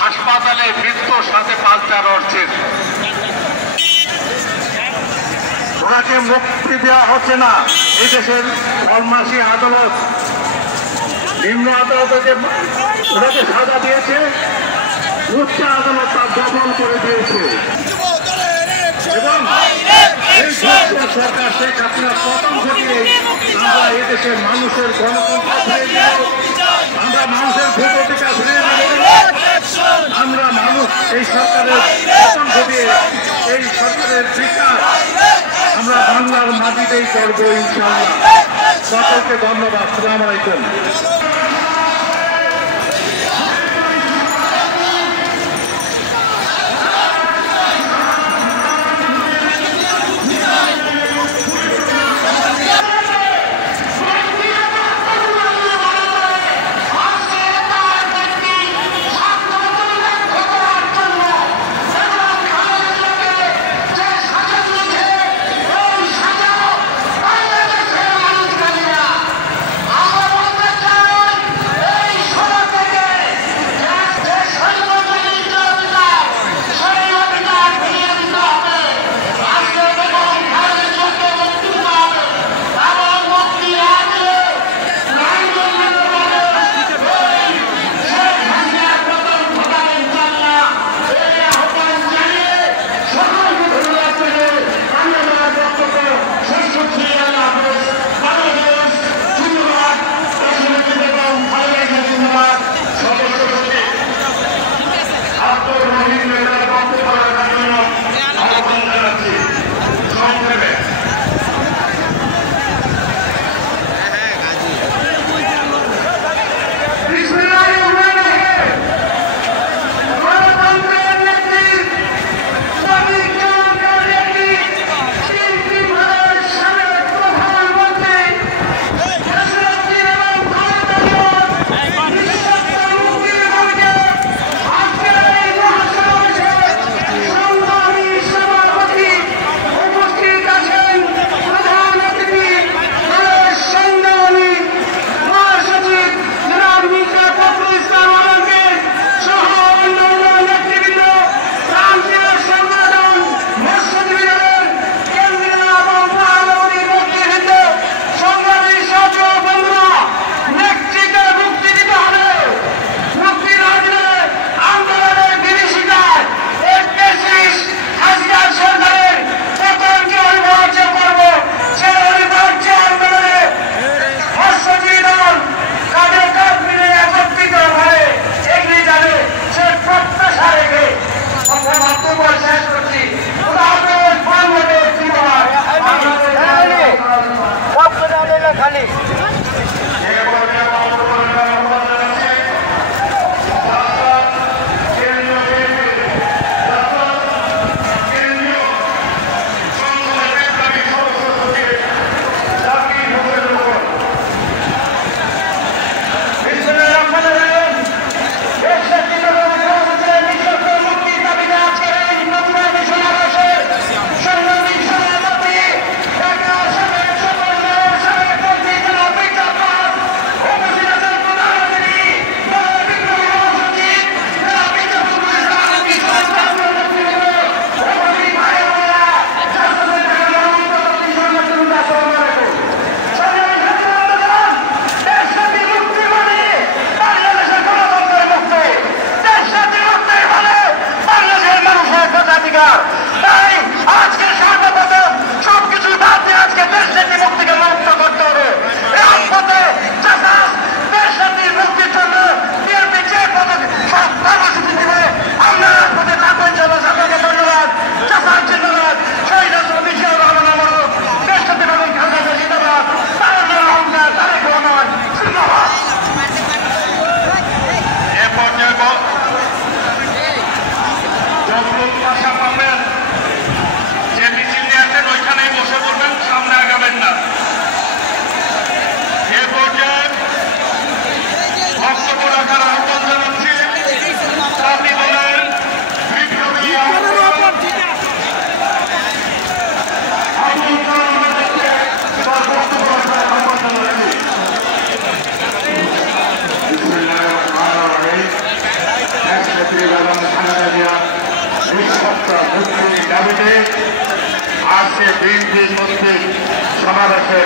হাসপাতালে মৃত্যুর সাথে পাল্টা লড়ছেন। ওনাকে মুক্তি দেওয়া হচ্ছে না। এই দেশের ফরমাসি আদালত, নিম্ন আদালতে ওনাকে সাজা দিয়েছে, উচ্চ আদালত তার দমন করে দিয়েছে। এবং এই সরকার শেখ হাসিনা পতন ঘটিয়ে আমরা এদেশের মানুষের গণতন্ত্র ফিরে দিল, আমরা মানুষের ভোট অধিকার ফিরে দিল, আমরা মানুষ এই সরকারের পতন ঘটিয়ে এই সরকারের বিচার আমরা বাংলার মাটিতেই করবো ইনশাআল্লাহ। সকলকে ধন্যবাদ। আসসালামু আলাইকুম।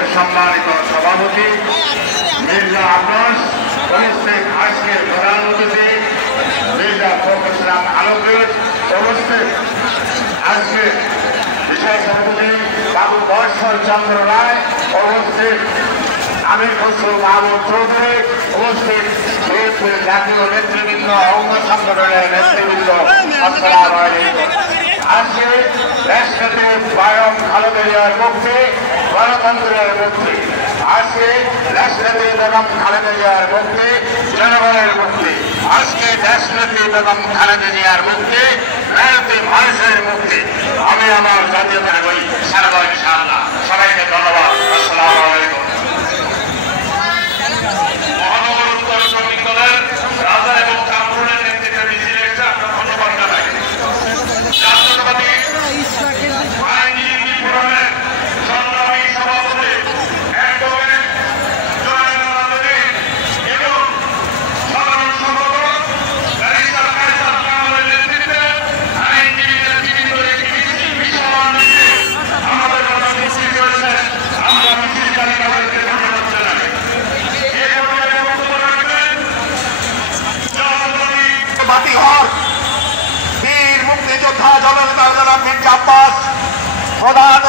দলের সম্মানিত সভাপতি মির্জা আব্বাস, উপস্থিত আজকের প্রধান অতিথি মির্জা ফখরুল ইসলাম আলমগীর, উপস্থিত আজকের বিশেষ অতিথি বাবু বর্ষর চন্দ্র রায়, উপস্থিত আমির খসরু মাহমুদ চৌধুরী, উপস্থিত বিএনপির জাতীয় নেতৃবৃন্দ, অঙ্গ সংগঠনের নেতৃবৃন্দ, আসসালামু আলাইকুম। আজকে রাষ্ট্রপতি বেগম খালেদা জিয়ার মুক্তি গণতন্ত্রের মুক্তি, আজকে রাষ্ট্রপতি বেগম খালেদা জিয়ার মুক্তি জনগণের মুক্তি, আজকে রাষ্ট্রপতি বেগম খালেদা জিয়ার মুক্তি রাজনৈতিক মানুষের মুক্তি। আমি আমার জাতীয়তা বই সারা ইনশাআল্লাহ। সবাইকে ধন্যবাদ। আসসালামু আলাইকুম। মহানগর উত্তর শ্রমিক দলের রাজা এবং কামরুলের নেতৃত্বে মিছিল এসে আপনার ধন্যবাদ জানাই। রাষ্ট্রপতি আইনজীবী ফোরামের সংগ্রামী সভাপতি অ্যাডভোকেট জয়নুল আবেদিন এবং সাধারণ সম্পাদক ব্যারিস্টার কায়সার কামালের নেতৃত্বে আইনজীবীদের বিভিন্ন একটি বিশাল মিছিল আমাদের মাঝে উপস্থিত হয়েছে। আমরা মিছিলকারীদেরকে ধন্যবাদ জানাই। বাতিঘর বীর মুক্তিযোদ্ধা জননেতা জনাব মির্জা আব্বাস, প্রধান